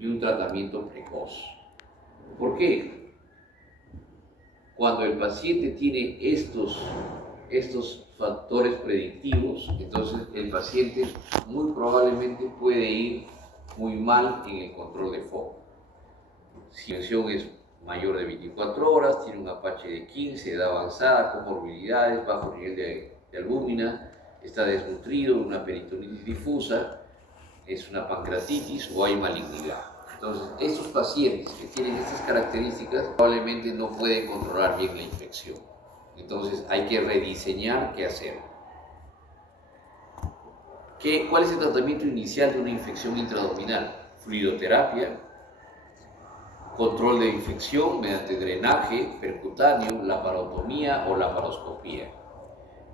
y un tratamiento precoz. ¿Por qué? Cuando el paciente tiene estos factores predictivos, entonces el paciente muy probablemente puede ir muy mal en el control de foco. Si la infección es mayor de 24 horas, tiene un Apache de 15, edad avanzada, comorbilidades, bajo nivel de albúmina, está desnutrido, una peritonitis difusa, es una pancreatitis o hay malignidad. Entonces, estos pacientes que tienen estas características probablemente no pueden controlar bien la infección. Entonces, hay que rediseñar qué hacer. ¿Cuál es el tratamiento inicial de una infección intraabdominal? Fluidoterapia, control de infección mediante drenaje percutáneo, laparotomía o laparoscopía.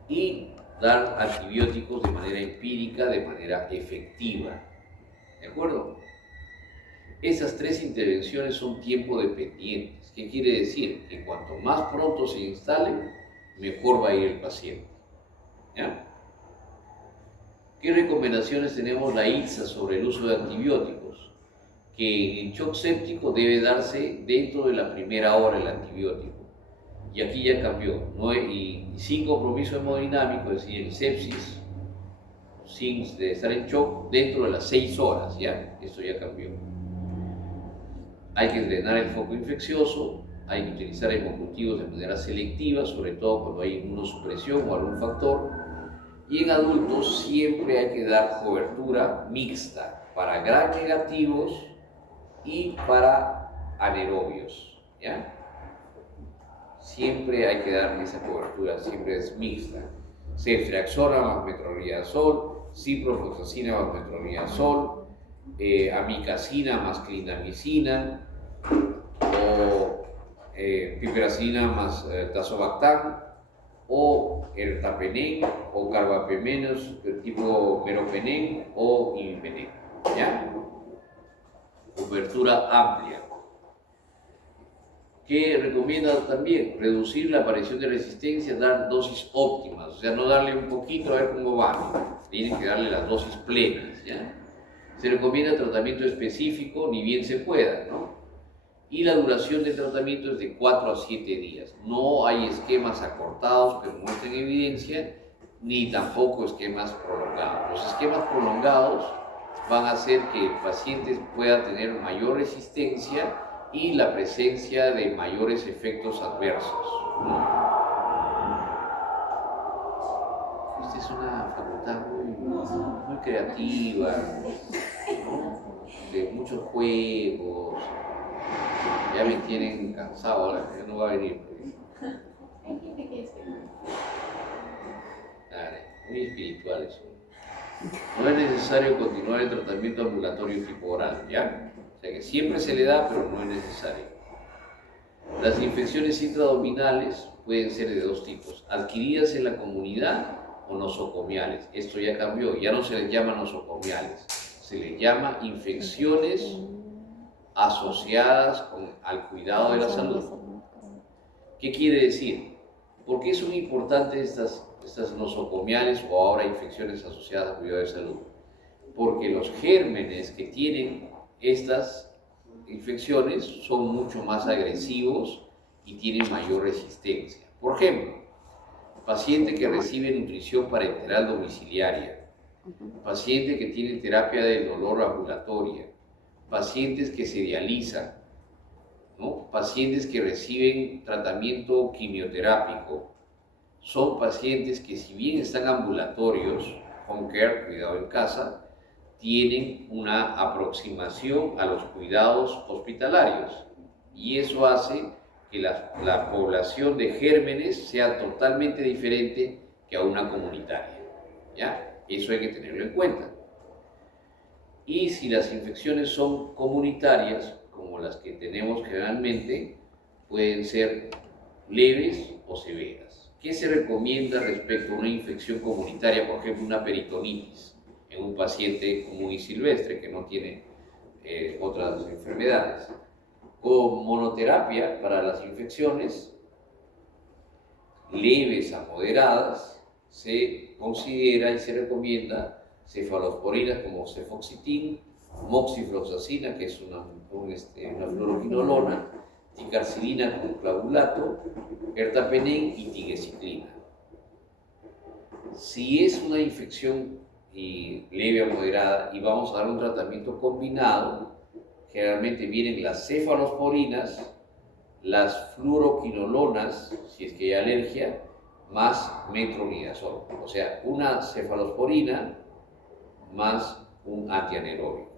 Y dar antibióticos de manera empírica, de manera efectiva. ¿De acuerdo? Esas tres intervenciones son tiempo dependientes. ¿Qué quiere decir? Que cuanto más pronto se instale, mejor va a ir el paciente. ¿Ya? ¿Qué recomendaciones tenemos la ILSA sobre el uso de antibióticos? Que en shock séptico debe darse dentro de la primera hora el antibiótico. Y aquí ya cambió, ¿no? Y sin compromiso hemodinámico, es decir, en sepsis, sin estar en shock, dentro de las 6 horas, ¿ya? Esto ya cambió. Hay que drenar el foco infeccioso, hay que utilizar hemocultivos de manera selectiva, sobre todo cuando hay inmunosupresión o algún factor. Y en adultos siempre hay que dar cobertura mixta para gram negativos y para anaerobios, ¿ya? Siempre hay que dar esa cobertura, siempre es mixta. Ceftriaxona más metronidazol, ciprofloxacina más metronidazol, amicacina más clindamicina, o piperacilina más tazobactam, o ertapenem, o carbapenems tipo meropenem o imipenem, ¿ya? Cobertura amplia. ¿Qué recomienda también? Reducir la aparición de resistencia, dar dosis óptimas, o sea, no darle un poquito a ver cómo va, tienen que darle las dosis plenas, ¿ya? Se recomienda tratamiento específico, ni bien se pueda, ¿no? Y la duración del tratamiento es de 4 a 7 días. No hay esquemas acortados que muestren evidencia, ni tampoco esquemas prolongados. Los esquemas prolongados van a hacer que el paciente pueda tener mayor resistencia y la presencia de mayores efectos adversos. Esta es una facultad muy creativa, ¿no? De muchos juegos. Ya me tienen cansado ahora, ya no va a venir. Hay gente que es Muy espirituales. No es necesario continuar el tratamiento ambulatorio tipo oral, ¿ya? O sea que siempre se le da, pero no es necesario. Las infecciones intraabdominales pueden ser de dos tipos, adquiridas en la comunidad o nosocomiales. Esto ya cambió, ya no se les llama nosocomiales, se les llama infecciones asociadas al cuidado de la salud. ¿Qué quiere decir? ¿Por qué son importantes estas nosocomiales o ahora infecciones asociadas al cuidado de salud? Porque los gérmenes que tienen estas infecciones son mucho más agresivos y tienen mayor resistencia. Por ejemplo, paciente que recibe nutrición parenteral domiciliaria, paciente que tiene terapia del dolor ambulatoria, pacientes que se dializan, ¿no? Pacientes que reciben tratamiento quimioterápico, son pacientes que si bien están ambulatorios, home care, cuidado en casa, tienen una aproximación a los cuidados hospitalarios y eso hace que la población de gérmenes sea totalmente diferente que a una comunitaria, ¿ya? Eso hay que tenerlo en cuenta. Y si las infecciones son comunitarias, como las que tenemos generalmente, pueden ser leves o severas. ¿Qué se recomienda respecto a una infección comunitaria, por ejemplo, una peritonitis, en un paciente común y silvestre que no tiene otras enfermedades? Con monoterapia para las infecciones leves a moderadas, se considera y se recomienda cefalosporinas como cefoxitin moxifloxacina, que es una fluoroquinolona, ticarcilina con clavulato, ertapenem y tigecyclina. Si es una infección leve a moderada y vamos a dar un tratamiento combinado, generalmente vienen las cefalosporinas, las fluoroquinolonas, si es que hay alergia, más metronidazol. O sea, una cefalosporina más un antianaeróbico,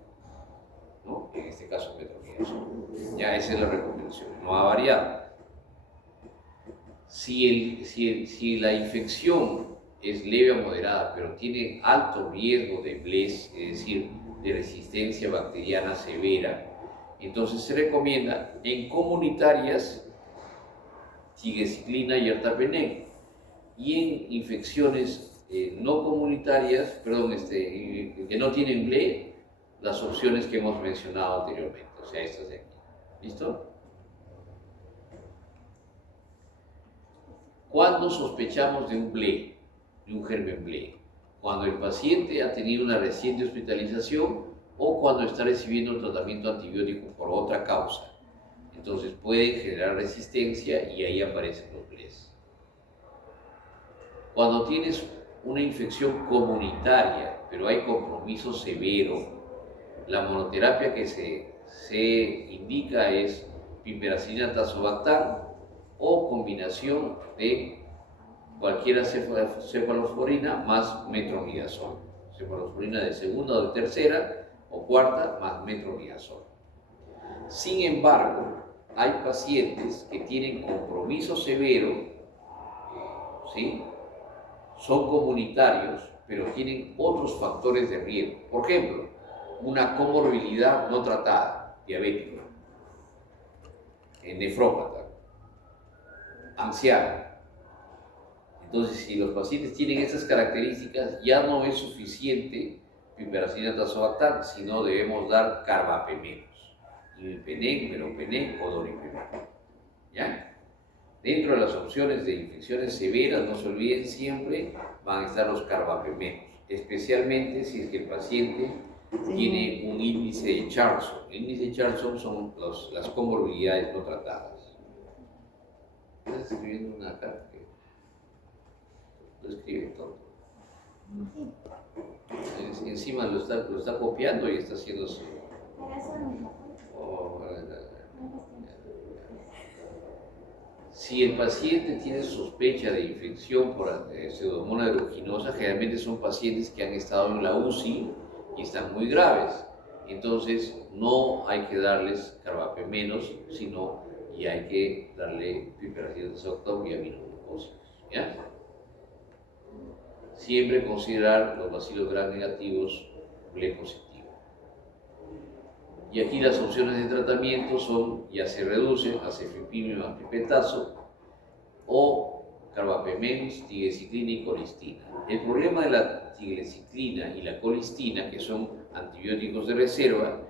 ¿no? En este caso metronidazol. Ya esa es la recomendación, no ha variado. Si la infección es leve a moderada, pero tiene alto riesgo de BLES, es decir, de resistencia bacteriana severa, entonces se recomienda en comunitarias tigecyclina y ertapenem, y en infecciones no comunitarias, que no tienen BLE, las opciones que hemos mencionado anteriormente, o sea, estas de aquí. ¿Listo? ¿Cuándo sospechamos de un BLE, de un germen BLE? Cuando el paciente ha tenido una reciente hospitalización o cuando está recibiendo un tratamiento antibiótico por otra causa. Entonces pueden generar resistencia y ahí aparecen los BLEs. Cuando tienes una infección comunitaria, pero hay compromiso severo, la monoterapia que se indica es piperacillina tazobactam o combinación de cualquier cefalosporina más metronidazol. Cefalosporina de segunda o de tercera o cuarta más metronidazol. Sin embargo, hay pacientes que tienen compromiso severo, ¿sí? Son comunitarios, pero tienen otros factores de riesgo. Por ejemplo, una comorbilidad no tratada, diabética, nefrópata, anciana. Entonces, si los pacientes tienen estas características, ya no es suficiente piperacillina tazobactam, sino debemos dar carbapenems, imipenem, meropenem o doripenem. ¿Ya? Dentro de las opciones de infecciones severas, no se olviden siempre, van a estar los carbapenems, especialmente si es que el paciente tiene un índice de Charlson. El índice de Charlson son las comorbilidades no tratadas. ¿Estás escribiendo una carta? Lo escribe todo. Encima lo está copiando y está haciendo su... Si el paciente tiene sospecha de infección por Pseudomonas aeruginosa, generalmente son pacientes que han estado en la UCI y están muy graves. Entonces no hay que darles carbapenems, sino y hay que darle piperacillina tazobactam y aminoglucósidos. ¿Ya? Siempre considerar los bacilos gram negativos BLE positivo. Y aquí las opciones de tratamiento son, ya se reducen a cefepime más pipetazo o carbapenems, tigecyclina y colistina. El problema de la tigecyclina y la colistina, que son antibióticos de reserva,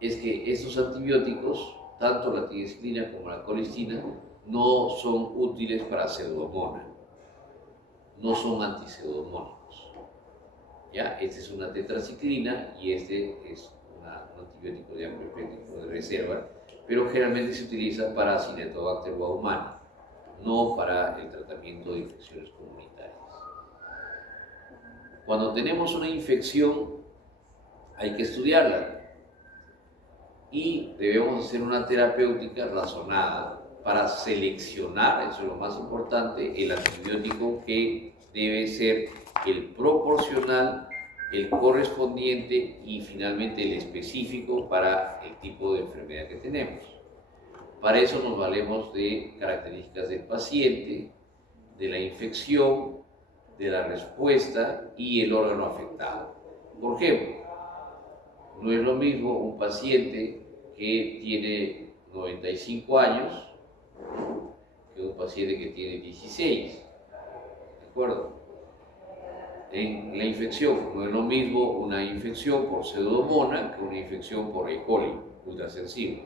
es que estos antibióticos, tanto la tigecyclina como la colistina, no son útiles para pseudomonas. No son antipseudomónicos. ¿Ya? Este es una tetraciclina y este es un antibiótico de amplio espectro de reserva, pero generalmente se utiliza para Acinetobacter baumannii, no para el tratamiento de infecciones comunitarias. Cuando tenemos una infección, hay que estudiarla y debemos hacer una terapéutica razonada para seleccionar, eso es lo más importante, el antibiótico que debe ser el proporcional, el correspondiente y finalmente el específico para el tipo de enfermedad que tenemos. Para eso nos valemos de características del paciente, de la infección, de la respuesta y el órgano afectado. Por ejemplo, no es lo mismo un paciente que tiene 95 años que un paciente que tiene 16, ¿de acuerdo? En la infección, no es lo mismo una infección por Pseudomonas que una infección por E. coli ultrasensible.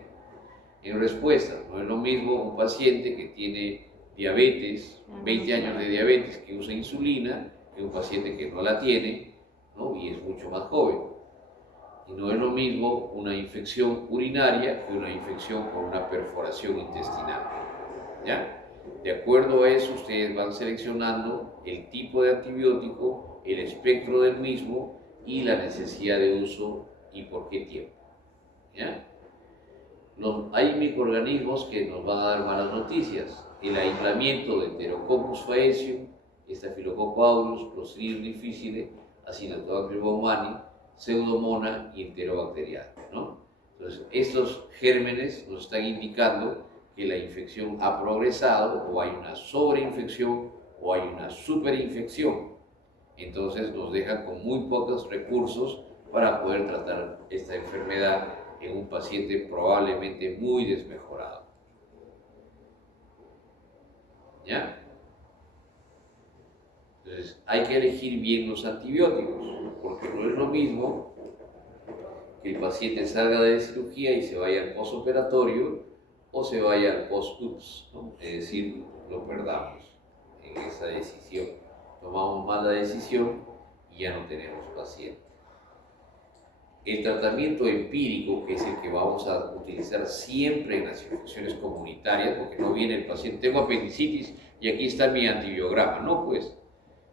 En respuesta, no es lo mismo un paciente que tiene diabetes, 20 años de diabetes, que usa insulina, que un paciente que no la tiene, ¿no? Y es mucho más joven. Y no es lo mismo una infección urinaria que una infección por una perforación intestinal. ¿Ya? De acuerdo a eso, ustedes van seleccionando el tipo de antibiótico, el espectro del mismo y la necesidad de uso y por qué tiempo. ¿Ya? Hay microorganismos que nos van a dar malas noticias. El aislamiento de Enterococcus faecium, Staphylococcus aureus, Clostridium difficile, Acinetobacter baumannii, Pseudomonas y Enterobacteriana, ¿no? Entonces, estos gérmenes nos están indicando que la infección ha progresado, o hay una sobreinfección, o hay una superinfección. Entonces, nos dejan con muy pocos recursos para poder tratar esta enfermedad en un paciente probablemente muy desmejorado. ¿Ya? Entonces, hay que elegir bien los antibióticos, porque no es lo mismo que el paciente salga de cirugía y se vaya al postoperatorio o se vaya al post-ups, ¿no? Es decir, lo perdamos en esa decisión. Tomamos mal la decisión y ya no tenemos paciente. El tratamiento empírico, que es el que vamos a utilizar siempre en las infecciones comunitarias, porque no viene el paciente, tengo apendicitis y aquí está mi antibiograma. No, pues,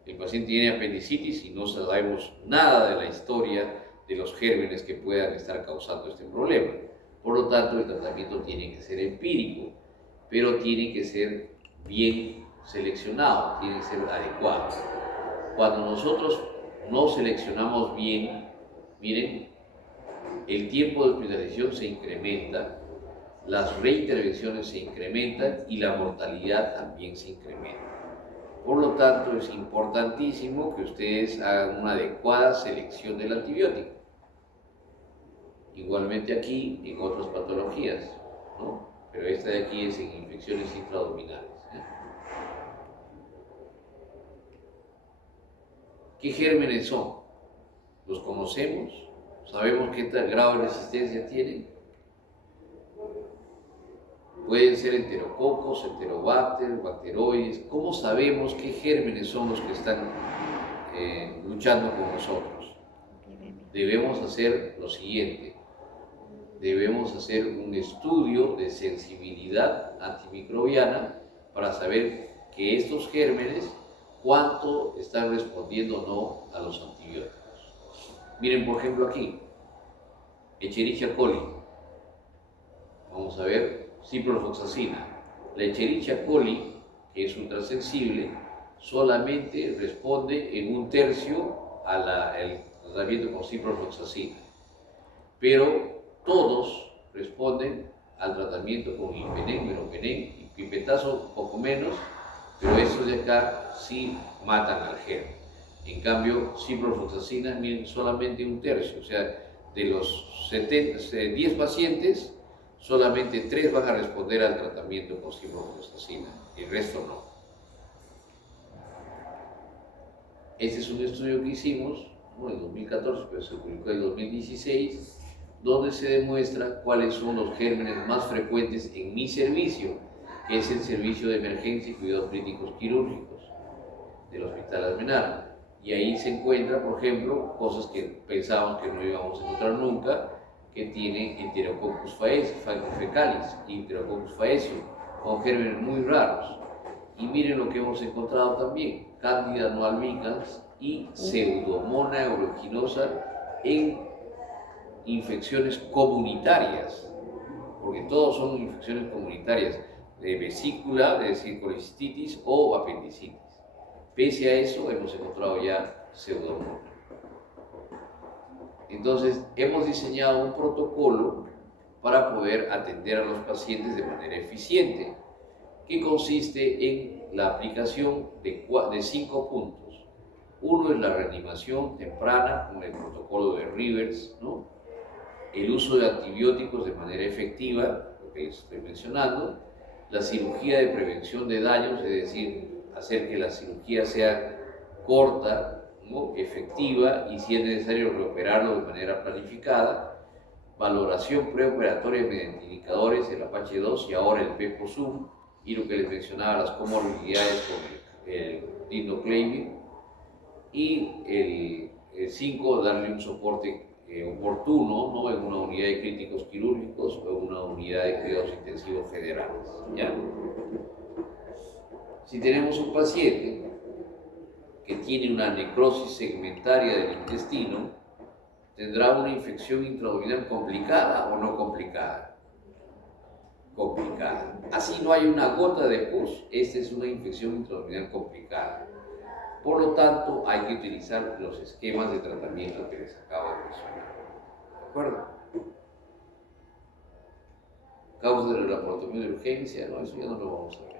el paciente tiene apendicitis y no sabemos nada de la historia de los gérmenes que puedan estar causando este problema. Por lo tanto, el tratamiento tiene que ser empírico, pero tiene que ser bien seleccionado, tiene que ser adecuado. Cuando nosotros no seleccionamos bien, miren, el tiempo de hospitalización se incrementa, las reintervenciones se incrementan y la mortalidad también se incrementa. Por lo tanto, es importantísimo que ustedes hagan una adecuada selección del antibiótico. Igualmente aquí en otras patologías, ¿no? Pero esta de aquí es en infecciones intraabdominales. ¿Qué gérmenes son? ¿Los conocemos? ¿Sabemos qué tal grado de resistencia tienen? Pueden ser enterococos, enterobacter, bacteroides. ¿Cómo sabemos qué gérmenes son los que están luchando con nosotros? Debemos hacer lo siguiente. Debemos hacer un estudio de sensibilidad antimicrobiana para saber que estos gérmenes, cuánto están respondiendo o no a los antibióticos. Miren, por ejemplo, aquí, Escherichia coli. Vamos a ver, ciprofloxacina. La Escherichia coli, que es ultrasensible, solamente responde en 1/3 al tratamiento con ciprofloxacina. Pero todos responden al tratamiento con impenén, meropenén y pipetazo, poco menos, pero estos de acá sí matan al germen. En cambio, ciprofloxacina, miren, solamente 1/3, o sea, de los 10 pacientes, solamente 3 van a responder al tratamiento con ciprofloxacina, el resto no. Este es un estudio que hicimos, ¿no?, en 2014, pero se publicó en 2016, donde se demuestra cuáles son los gérmenes más frecuentes en mi servicio, que es el servicio de emergencia y cuidados críticos quirúrgicos del Hospital Almenara. Y ahí se encuentra, por ejemplo, cosas que pensábamos que no íbamos a encontrar nunca, que tiene Enterococcus fecalis y Enterococcus faecium, con gérmenes muy raros. Y miren lo que hemos encontrado también, Candida no albicans y Pseudomonas aeruginosa en infecciones comunitarias, porque todos son infecciones comunitarias, de vesícula, es decir, colicistitis o apendicitis. Pese a eso, hemos encontrado ya Pseudomonas. Entonces, hemos diseñado un protocolo para poder atender a los pacientes de manera eficiente, que consiste en la aplicación de 5 puntos. Uno es la reanimación temprana, con el protocolo de Rivers, ¿no?, el uso de antibióticos de manera efectiva, lo que les estoy mencionando, la cirugía de prevención de daños, es decir, hacer que la cirugía sea corta, ¿no?, efectiva, y si es necesario reoperarlo de manera planificada, valoración preoperatoria mediante indicadores, el Apache 2 y ahora el PEPO-Zoom, y lo que les mencionaba, las comorbilidades con el dindoclaiming, y el 5, darle un soporte oportuno, ¿no? En una unidad de críticos quirúrgicos o en una unidad de cuidados intensivos generales, ¿ya? Si tenemos un paciente que tiene una necrosis segmentaria del intestino, ¿tendrá una infección intraabdominal complicada o no complicada? Complicada. Así no hay una gota de pus, esta es una infección intraabdominal complicada. Por lo tanto, hay que utilizar los esquemas de tratamiento que les acabo de mencionar. ¿De acuerdo? Causa de la laparotomía de urgencia, no, eso ya no lo vamos a ver.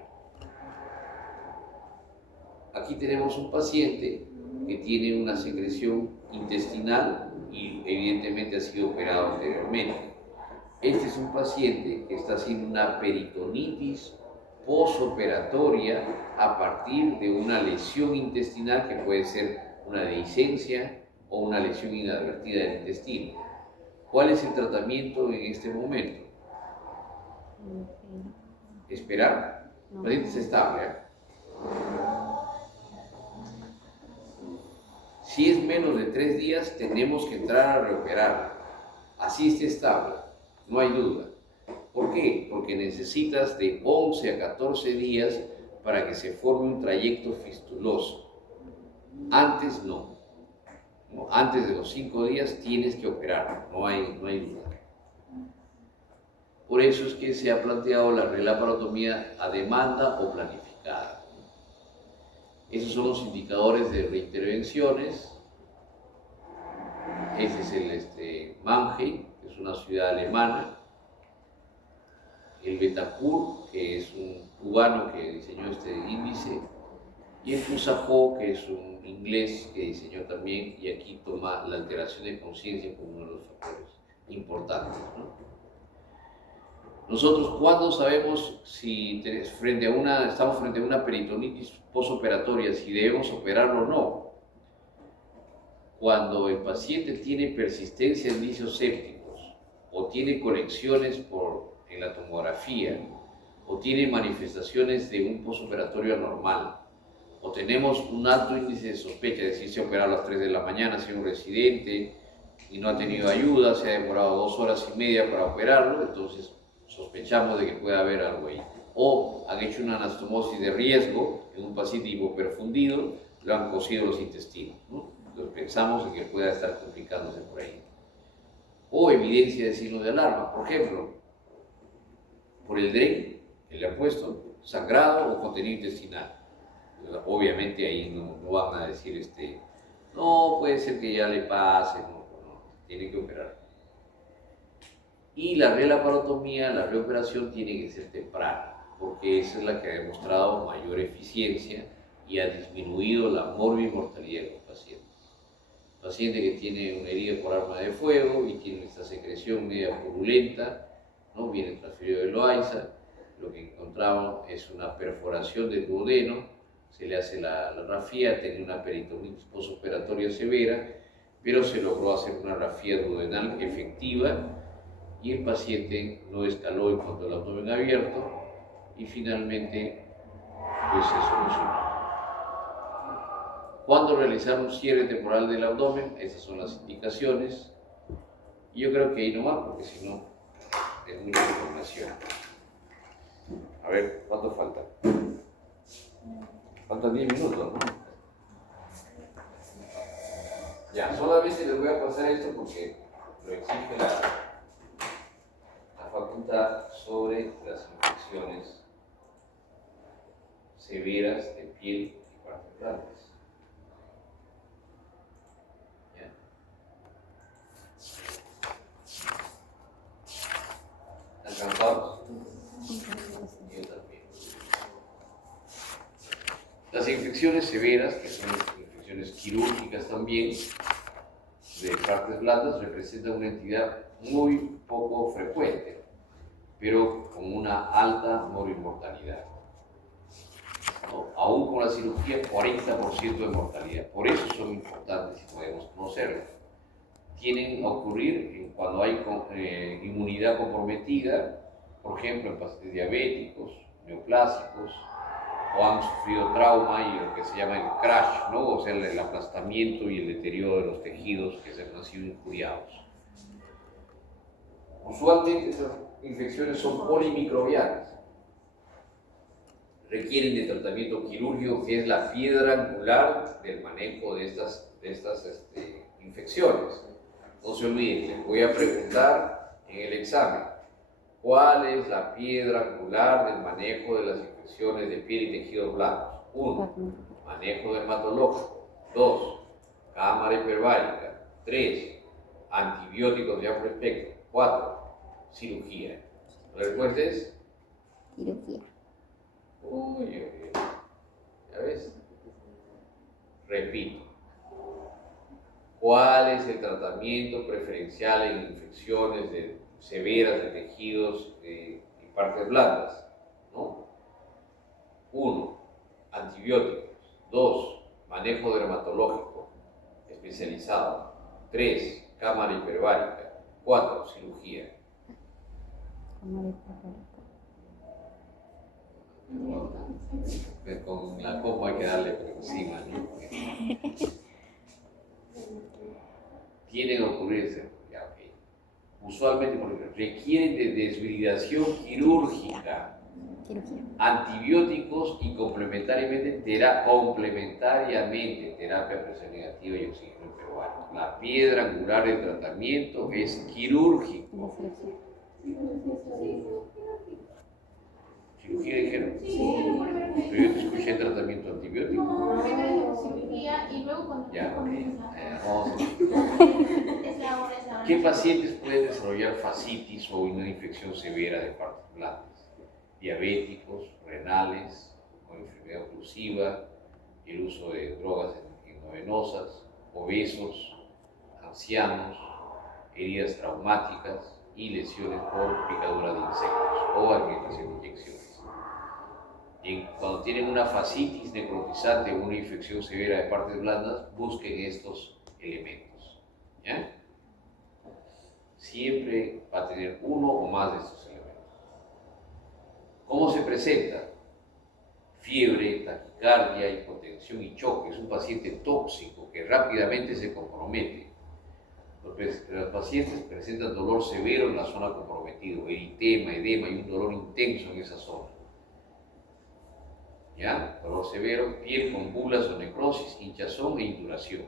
Aquí tenemos un paciente que tiene una secreción intestinal y evidentemente ha sido operado anteriormente. Este es un paciente que está haciendo una peritonitis posoperatoria a partir de una lesión intestinal que puede ser una dehiscencia o una lesión inadvertida del intestino. ¿Cuál es el tratamiento en este momento? Esperar. El paciente está estable, ¿eh? Si es menos de 3 días, tenemos que entrar a reoperar. Así esté estable, no hay duda. ¿Por qué? Porque necesitas de 11 a 14 días para que se forme un trayecto fistuloso. Antes no. Antes de los 5 días tienes que operar, no hay duda. Por eso es que se ha planteado la laparotomía a demanda o planificada. Esos son los indicadores de reintervenciones. Este es el Mannheim, que es una ciudad alemana. El Betacur, que es un cubano que diseñó este índice. Y el Fusajó, que es un inglés que diseñó también, y aquí toma la alteración de conciencia como uno de los factores importantes, ¿no? Nosotros, ¿cuándo sabemos si estamos frente a una peritonitis posoperatoria, si debemos operarlo o no? Cuando el paciente tiene persistencia de indicios sépticos, o tiene conexiones en la tomografía, o tiene manifestaciones de un posoperatorio anormal, o tenemos un alto índice de sospecha, es decir, se ha operado a las 3 de la mañana, ha sido un residente y no ha tenido ayuda, se ha demorado 2 horas y media para operarlo, entonces sospechamos de que puede haber algo ahí. O han hecho una anastomosis de riesgo en un paciente hipoperfundido, lo han cosido los intestinos, ¿no? Entonces pensamos en que pueda estar complicándose por ahí. O evidencia de signos de alarma, por ejemplo, por el DRE que le han puesto, sangrado o contenido intestinal. Entonces, obviamente ahí no van a decir, no, puede ser que ya le pase, no, tiene que operar. Y la relaparotomía, la reoperación tiene que ser temprana, porque esa es la que ha demostrado mayor eficiencia y ha disminuido la morbimortalidad de los pacientes. Paciente que tiene una herida por arma de fuego y tiene esta secreción media purulenta, ¿no? Viene transferido de Loaiza, lo que encontramos es una perforación del duodeno, se le hace la rafía, tiene una peritonitis posoperatoria severa, pero se logró hacer una rafía duodenal efectiva y el paciente no escaló en cuanto al abdomen abierto y finalmente pues se solucionó. ¿Cuándo realizar un cierre temporal del abdomen? Esas son las indicaciones. Y yo creo que ahí no va, porque si no es mucha información. A ver, ¿cuánto falta? Faltan 10 minutos, ¿no? Ya, solamente les voy a pasar esto porque lo exige la facultad sobre las infecciones severas de piel y partes blandas. ¿Ya? ¿Están cansados? Yo también. Las infecciones severas, que son infecciones quirúrgicas también, de partes blandas, representan una entidad muy poco frecuente, pero con una alta morbimortalidad. ¿No? Aún con la cirugía, 40% de mortalidad. Por eso son importantes y podemos conocerlas. Tienen a ocurrir cuando hay inmunidad comprometida, por ejemplo, en pacientes diabéticos, neoplásicos, o han sufrido trauma y lo que se llama el crash, ¿no? O sea, el aplastamiento y el deterioro de los tejidos que se han sido injuriados. Usualmente estas infecciones son polimicrobianas. Requieren de tratamiento quirúrgico, que es la piedra angular del manejo de estas infecciones. No se olviden, les voy a preguntar en el examen, ¿cuál es la piedra angular del manejo de las infecciones de piel y tejidos blandos? 1. Manejo dermatológico. 2. Cámara hiperbárica. 3. Antibióticos de amplio espectro. 4. Cirugía. ¿La respuesta es? Cirugía. Uy, uy, uy. ¿Ya ves? Repito. ¿Cuál es el tratamiento preferencial en infecciones severas de tejidos y partes blandas? ¿No? 1. Antibióticos. 2. Manejo dermatológico especializado. 3. Cámara hiperbárica. 4. Cirugía. Con la copa hay que darle por encima, ¿no? Tiene que ocurrirse. Ya, okay. Usualmente requieren de desbridación quirúrgica, antibióticos y complementariamente terapia presión negativa y oxígeno hiperbárico. La piedra angular del tratamiento es quirúrgico. ¿Cirugía dijeron? Pero yo te escuché tratamiento antibiótico. Primero cirugía y luego cuando Ya, ok. Vamos a ver. es la hora. ¿Qué pacientes pueden desarrollar fascitis o una infección severa de partes blandas? Diabéticos, renales, con enfermedad oclusiva, el uso de drogas endovenosas, obesos, ancianos, heridas traumáticas y lesiones por picadura de insectos o administración de inyecciones. Cuando tienen una fascitis necrotizante o una infección severa de partes blandas, busquen estos elementos. ¿Ya? Siempre va a tener uno o más de estos elementos. ¿Cómo se presenta? Fiebre, taquicardia, hipotensión y choque. Es un paciente tóxico que rápidamente se compromete. Los pacientes presentan dolor severo en la zona comprometida, eritema, edema y un dolor intenso en esa zona. ¿Ya? Dolor severo, piel con bulas o necrosis, hinchazón e induración.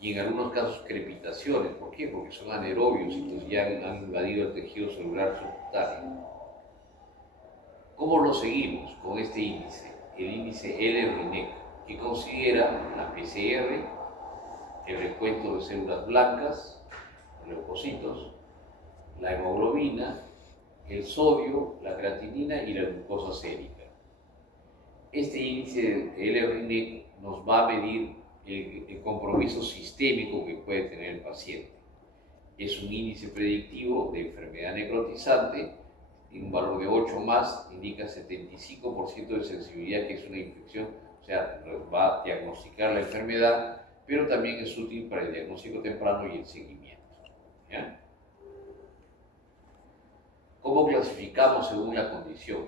Y en algunos casos crepitaciones. ¿Por qué? Porque son anaerobios, entonces ya han invadido el tejido celular subcutáneo. ¿Cómo lo seguimos con este índice? El índice L-RINEC, que considera la PCR, el recuento de células blancas, leucocitos, la hemoglobina, el sodio, la creatinina y la glucosa sérica. Este índice L-RINEC nos va a medir el compromiso sistémico que puede tener el paciente. Es un índice predictivo de enfermedad necrotizante, un valor de 8 más indica 75% de sensibilidad que es una infección, o sea, nos va a diagnosticar la enfermedad, pero también es útil para el diagnóstico temprano y el seguimiento. ¿Ya? ¿Cómo clasificamos según la condición?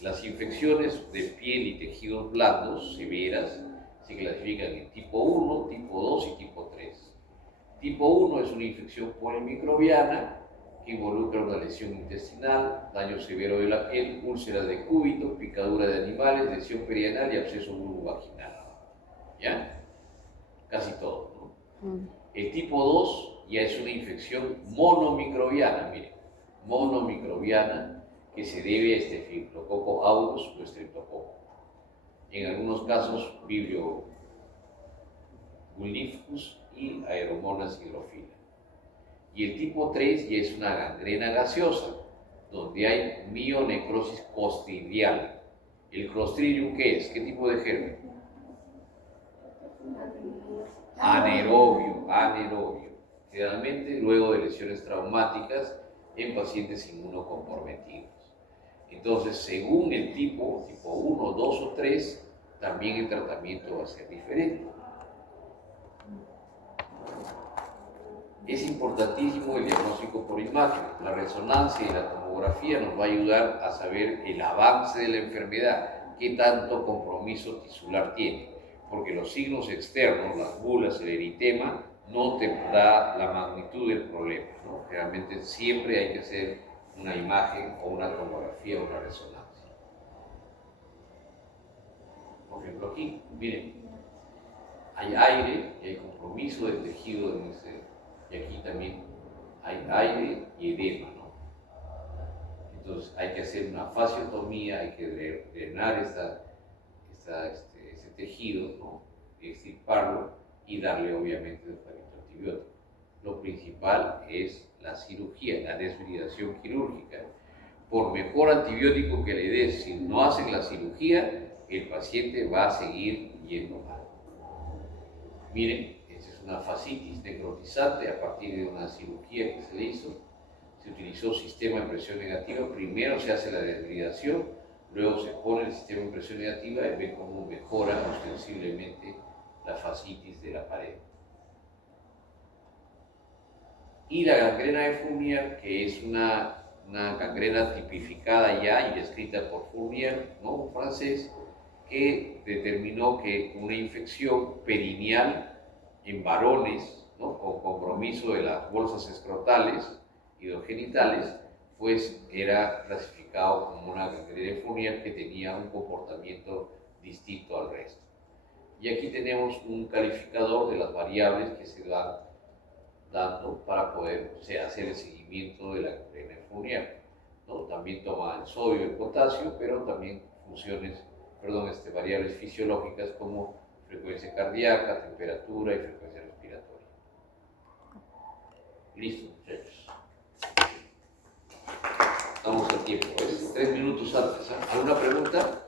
Las infecciones de piel y tejidos blandos severas se clasifican en tipo 1, tipo 2 y tipo 3. Tipo 1 es una infección polimicrobiana que involucra una lesión intestinal, daño severo de la piel, úlceras de cúbito, picadura de animales, lesión perianal y absceso vulvovaginal. ¿Ya? Casi todo, ¿no? El tipo 2 ya es una infección monomicrobiana, miren, monomicrobiana, que se debe a Staphylococcus aureus o Streptococcus. En algunos casos, Vibrio vulnificus y Aeromonas hydrophila. Y el tipo 3 ya es una gangrena gaseosa, donde hay mionecrosis clostridial. ¿El Clostridium qué es? ¿Qué tipo de germen? Anaerobio. Generalmente luego de lesiones traumáticas en pacientes inmunocomprometidos. Entonces, según el tipo 1, 2 o 3, también el tratamiento va a ser diferente. Es importantísimo el diagnóstico por imagen. La resonancia y la tomografía nos va a ayudar a saber el avance de la enfermedad, qué tanto compromiso tisular tiene, porque los signos externos, las bulas, el eritema, no te da la magnitud del problema, ¿no? Realmente siempre hay que hacer una imagen o una tomografía o una resonancia. Por ejemplo, aquí, miren, hay aire y hay compromiso del tejido y aquí también hay aire y edema, ¿no? Entonces hay que hacer una fasciotomía, hay que drenar ese tejido, ¿no? Extirparlo y darle obviamente tratamiento antibiótico. Lo principal es la cirugía, la desbridación quirúrgica. Por mejor antibiótico que le des, si no hacen la cirugía, el paciente va a seguir yendo mal. Miren, esta es una fascitis necrotizante a partir de una cirugía que se le hizo. Se utilizó sistema de presión negativa. Primero se hace la desbridación, luego se pone el sistema de presión negativa y ven cómo mejora ostensiblemente la fascitis de la pared. Y la gangrena de Fournier, que es una gangrena tipificada ya y descrita por Fournier, ¿no? Un francés, que determinó que una infección perineal en varones, ¿no? Con compromiso de las bolsas escrotales y los genitales, pues era clasificado como una gangrena de Fournier que tenía un comportamiento distinto al resto. Y aquí tenemos un calificador de las variables que se van dando para poder hacer el seguimiento de la gangrena de Fournier, ¿no? También toma el sodio y el potasio, pero también variables fisiológicas como frecuencia cardíaca, temperatura y frecuencia respiratoria. Listo, muchachos. Estamos a tiempo, es 3 minutos antes. ¿Alguna pregunta?